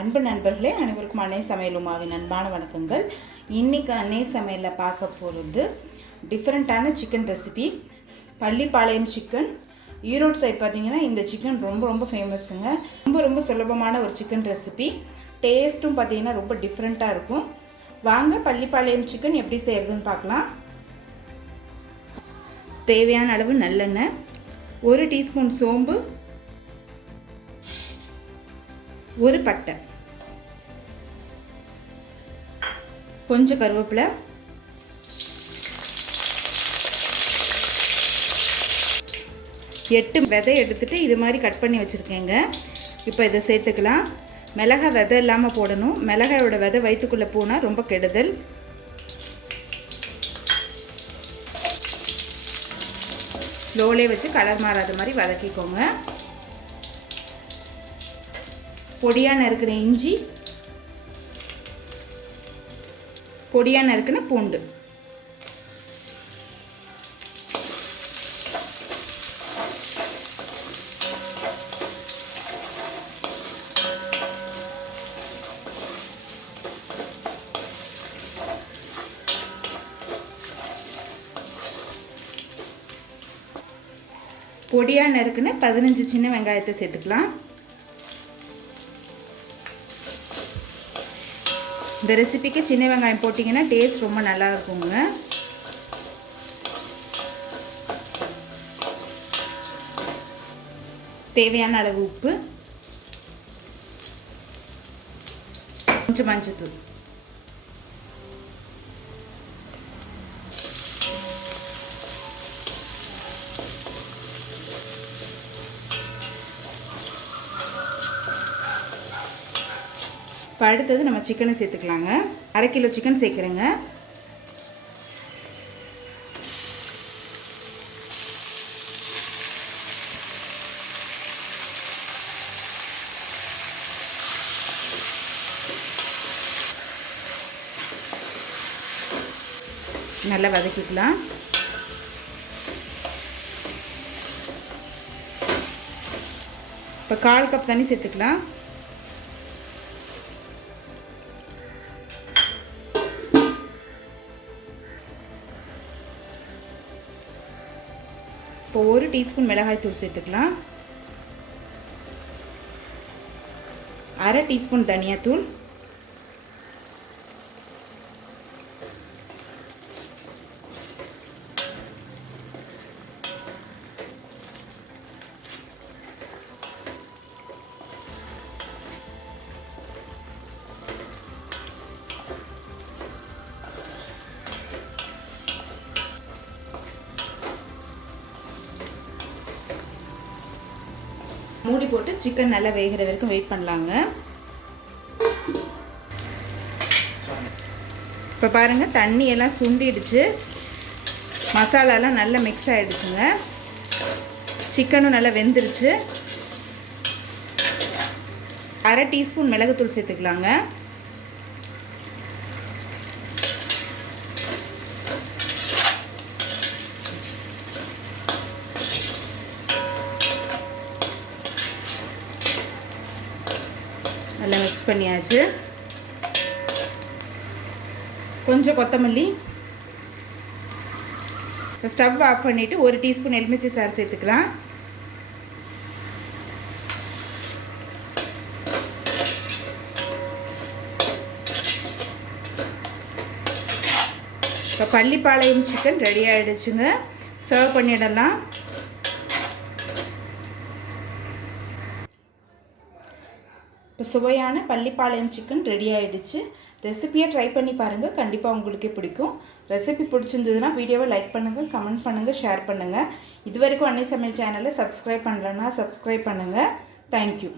அன்பு நண்பர்களே, அனைவருக்கும் அன்னை சமையல் உமாவின் அன்பான வணக்கங்கள். இன்றைக்கி அன்னை சமையலில் பார்க்க போகிறது டிஃப்ரெண்ட்டான chicken recipe. Pallipalayam chicken. Erode side பார்த்திங்கன்னா இந்த சிக்கன் ரொம்ப ஃபேமஸுங்க. ரொம்ப சுலபமான ஒரு சிக்கன் ரெசிபி. டேஸ்ட்டும் பார்த்திங்கன்னா ரொம்ப டிஃப்ரெண்ட்டாக இருக்கும். வாங்க பள்ளிப்பாளையம் சிக்கன் எப்படி செய்கிறதுன்னு பார்க்கலாம். தேவையான அளவு நல்லெண்ணெய், 1 டீஸ்பூன் சோம்பு, ஒரு பட்டை, கொஞ்சம் கருவேப்பிலை, எட்டு விதை எடுத்துகிட்டு இது மாதிரி கட் பண்ணி வச்சுருக்கேங்க. இப்போ இதை சேர்த்துக்கலாம். மிளகாய் விதை இல்லாமல் போடணும். மிளகாயோட விதை வயிற்றுக்குள்ளே போனால் ரொம்ப கெடுதல். ஸ்லோலே வச்சு கலர் மாறாத மாதிரி வதக்கிக்கோங்க. பொடியாக நறுக்கின இஞ்சி, பொடியாக நறுக்கின பூண்டு, பொடியாக நறுக்கின 15 சின்ன வெங்காயத்தை சேர்த்துக்கலாம். இந்த ரெசிபிக்கு சின்ன வெங்காயம் போட்டிங்கன்னா டேஸ்ட் ரொம்ப நல்லா இருக்குங்க. தேவையான அளவு உப்பு, கொஞ்சம் மஞ்சள்தூள், இப்போ அடுத்தது நம்ம சிக்கனை சேர்த்துக்கலாங்க. 1/2 கிலோ சிக்கன் சேர்க்குறேங்க. நல்லா வதக்கிக்கலாம். இப்போ 1/4 கப் தண்ணி சேர்த்துக்கலாம். இப்போ 1 டீஸ்பூன் மிளகாய் தூள் சேர்த்துக்கலாம். 1/2 டீஸ்பூன் தனியாத்தூள், மூடி போட்டு சிக்கன் நல்லா வேகிற வரைக்கும் வெயிட் பண்ணலாங்க. இப்போ பாருங்கள், தண்ணி எல்லாம் சுண்டிடுச்சு, மசாலாலாம் நல்லா மிக்ஸ் ஆகிடுச்சுங்க. சிக்கனும் நல்லா வெந்துருச்சு. 1/2 டீஸ்பூன் மிளகுத்தூள் சேர்த்துக்கலாங்க. நல்லா மிக்ஸ் பண்ணியாச்சு. கொஞ்சம் கொத்தமல்லி. ஸ்டவ் ஆஃப் பண்ணிவிட்டு 1 டீஸ்பூன் எலுமிச்சை சாறு சேர்த்துக்கலாம். இப்போ பள்ளிப்பாளையம் சிக்கன் ரெடி ஆகிடுச்சுங்க. சர்வ் பண்ணிடலாம். இப்போ சுவையான பள்ளிப்பாளையம் சிக்கன் ரெடி ஆகிடுச்சு. ரெசிபியை ட்ரை பண்ணி பாருங்கள், கண்டிப்பாக உங்களுக்கே பிடிக்கும். ரெசிபி பிடிச்சிருந்ததுன்னா வீடியோவை லைக் பண்ணுங்கள், கமெண்ட் பண்ணுங்கள், ஷேர் பண்ணுங்கள். இது வரைக்கும் அன்னை சமையல் சேனலை சப்ஸ்கிரைப் பண்ணலன்னா சப்ஸ்கிரைப் பண்ணுங்கள். தேங்க்யூ.